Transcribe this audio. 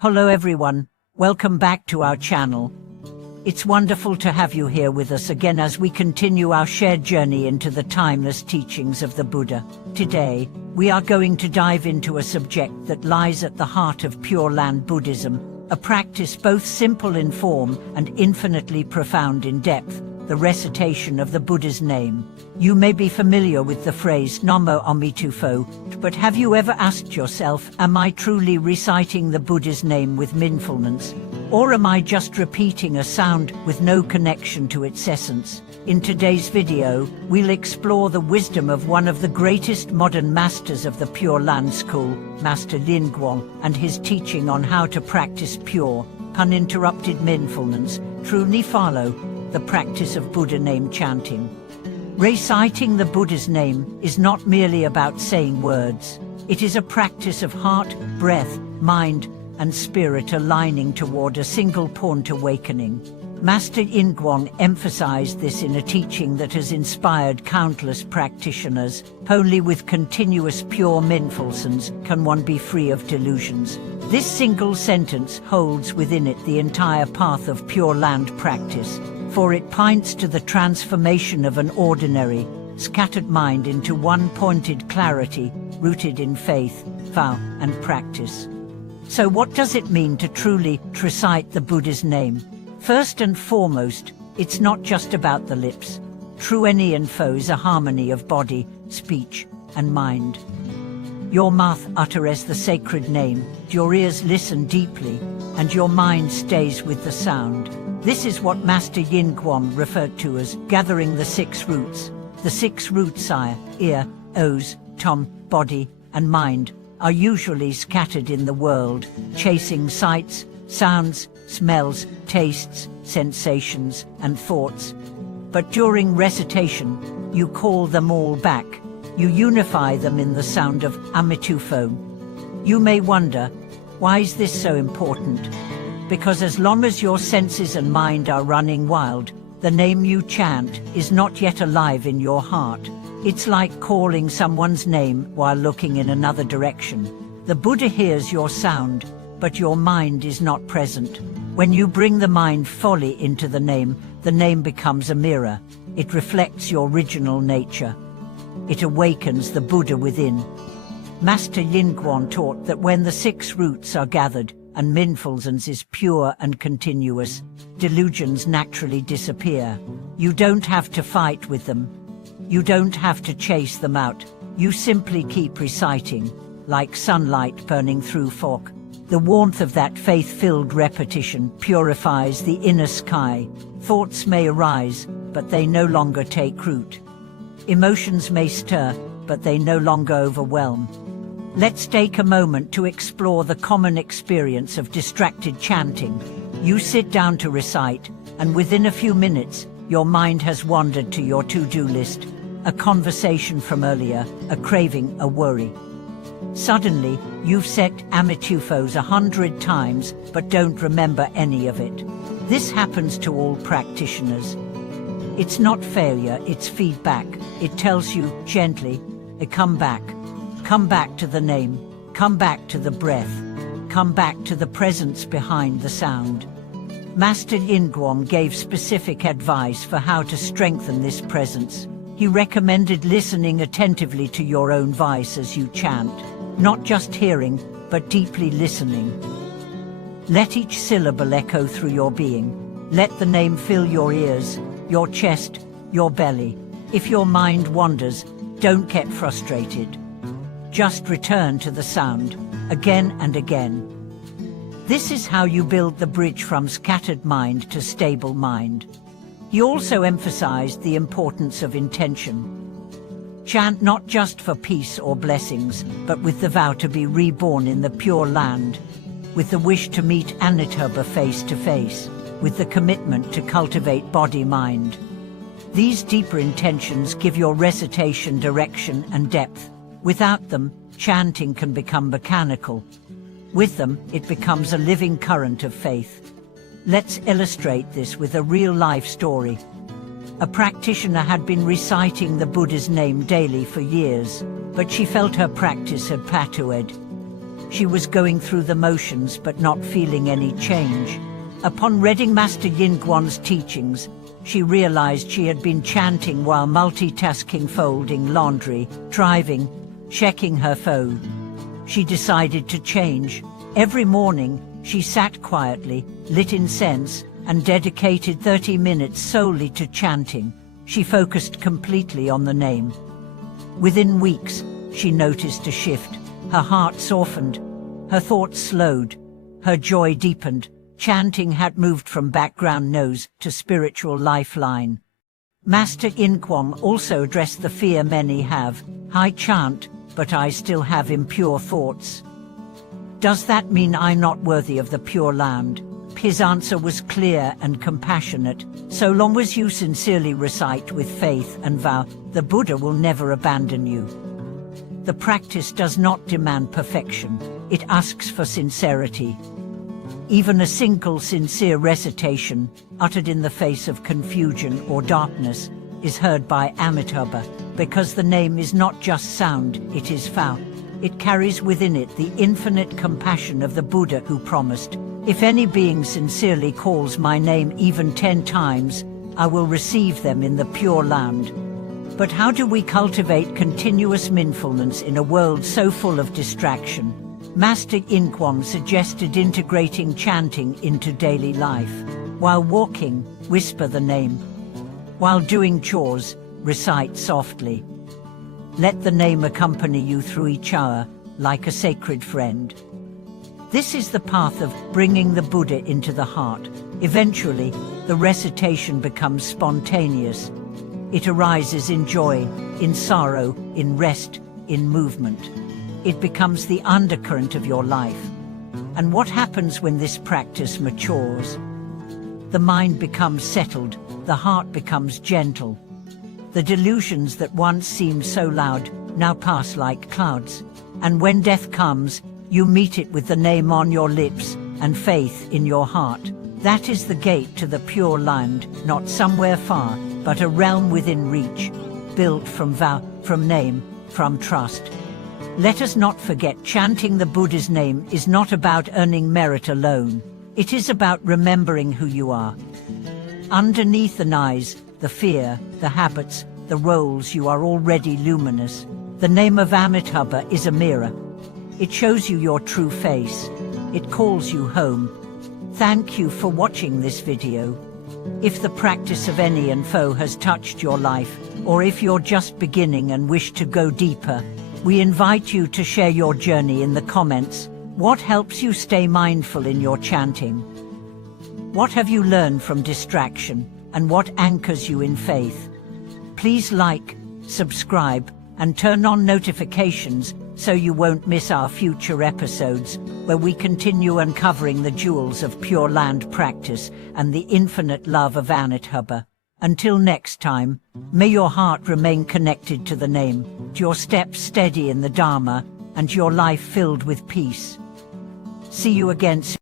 Hello everyone, welcome back to our channel. It's wonderful to have you here with us again as we continue our shared journey into the timeless teachings of the Buddha. Today, we are going to dive into a subject that lies at the heart of Pure Land Buddhism, a practice both simple in form and infinitely profound in depth, the recitation of the Buddha's name. You may be familiar with the phrase Namo Amitufo, but have you ever asked yourself, am I truly reciting the Buddha's name with mindfulness? Or am I just repeating a sound with no connection to its essence? In today's video, we'll explore the wisdom of one of the greatest modern masters of the Pure Land school, Master Guang, and his teaching on how to practice pure, uninterrupted mindfulness, truly follow the practice of Buddha name chanting. Reciting the Buddha's name is not merely about saying words. It is a practice of heart, breath, mind, and spirit aligning toward a single point awakening. Master Guang emphasized this in a teaching that has inspired countless practitioners. Only with continuous pure mindfulness can one be free of delusions. This single sentence holds within it the entire path of Pure Land practice, for it points to the transformation of an ordinary, scattered mind into one-pointed clarity, rooted in faith, vow, and practice. So what does it mean to truly recite the Buddha's name? First and foremost, it's not just about the lips. True Nianfo is a harmony of body, speech, and mind. Your mouth utters the sacred name, your ears listen deeply, and your mind stays with the sound. This is what Master Guang referred to as gathering the six roots. The six roots are ear, nose, tongue, body, and mind, are usually scattered in the world, chasing sights, sounds, smells, tastes, sensations, and thoughts. But during recitation, you call them all back. You unify them in the sound of Amitufo. You may wonder, why is this so important? Because as long as your senses and mind are running wild, the name you chant is not yet alive in your heart. It's like calling someone's name while looking in another direction. The Buddha hears your sound, but your mind is not present. When you bring the mind fully into the name becomes a mirror. It reflects your original nature. It awakens the Buddha within. Master Guang taught that when the six roots are gathered, and mindfulness is pure and continuous, delusions naturally disappear. You don't have to fight with them. You don't have to chase them out. You simply keep reciting, like sunlight burning through fog. The warmth of that faith-filled repetition purifies the inner sky. Thoughts may arise, but they no longer take root. Emotions may stir, but they no longer overwhelm. Let's take a moment to explore the common experience of distracted chanting. You sit down to recite, and within a few minutes, your mind has wandered to your to-do list, a conversation from earlier, a craving, a worry. Suddenly, you've said Amitufos 100 times, but don't remember any of it. This happens to all practitioners. It's not failure, it's feedback. It tells you, gently, come back. Come back to the name, come back to the breath, come back to the presence behind the sound. Master Guang gave specific advice for how to strengthen this presence. He recommended listening attentively to your own voice as you chant, not just hearing, but deeply listening. Let each syllable echo through your being. Let the name fill your ears, your chest, your belly. If your mind wanders, don't get frustrated. Just return to the sound, again and again. This is how you build the bridge from scattered mind to stable mind. He also emphasized the importance of intention. Chant not just for peace or blessings, but with the vow to be reborn in the Pure Land, with the wish to meet Amitabha face to face, with the commitment to cultivate body-mind. These deeper intentions give your recitation direction and depth. Without them, chanting can become mechanical. With them, it becomes a living current of faith. Let's illustrate this with a real-life story. A practitioner had been reciting the Buddha's name daily for years, but she felt her practice had plateaued. She was going through the motions but not feeling any change. Upon reading Master Yin Guang's teachings, she realized she had been chanting while multitasking, folding laundry, driving, checking her phone. She decided to change. Every morning, she sat quietly, lit incense, and dedicated 30 minutes solely to chanting. She focused completely on the name. Within weeks, she noticed a shift. Her heart softened, her thoughts slowed, her joy deepened. Chanting had moved from background noise to spiritual lifeline. Master Yin Guang also addressed the fear many have. I chant, but I still have impure thoughts. Does that mean I'm not worthy of the Pure Land? His answer was clear and compassionate. So long as you sincerely recite with faith and vow, the Buddha will never abandon you. The practice does not demand perfection. It asks for sincerity. Even a single sincere recitation, uttered in the face of confusion or darkness, is heard by Amitabha, because the name is not just sound, it is vow. It carries within it the infinite compassion of the Buddha who promised, "If any being sincerely calls my name even 10 times, I will receive them in the Pure Land." But how do we cultivate continuous mindfulness in a world so full of distraction? Master Yin Guang suggested integrating chanting into daily life. While walking, whisper the name. While doing chores, recite softly. Let the name accompany you through each hour, like a sacred friend. This is the path of bringing the Buddha into the heart. Eventually, the recitation becomes spontaneous. It arises in joy, in sorrow, in rest, in movement. It becomes the undercurrent of your life. And what happens when this practice matures? The mind becomes settled, the heart becomes gentle. The delusions that once seemed so loud now pass like clouds. And when death comes, you meet it with the name on your lips and faith in your heart. That is the gate to the Pure Land, not somewhere far, but a realm within reach, built from vow, from name, from trust. Let us not forget, chanting the Buddha's name is not about earning merit alone. It is about remembering who you are. Underneath the noise, the fear, the habits, the roles, you are already luminous. The name of Amitabha is a mirror. It shows you your true face. It calls you home. Thank you for watching this video. If the practice of any info has touched your life, or if you're just beginning and wish to go deeper, we invite you to share your journey in the comments. What helps you stay mindful in your chanting? What have you learned from distraction, and what anchors you in faith? Please like, subscribe, and turn on notifications so you won't miss our future episodes, where we continue uncovering the jewels of Pure Land practice and the infinite love of Amitabha. Until next time, may your heart remain connected to the name, your steps steady in the Dharma, and your life filled with peace. See you again soon.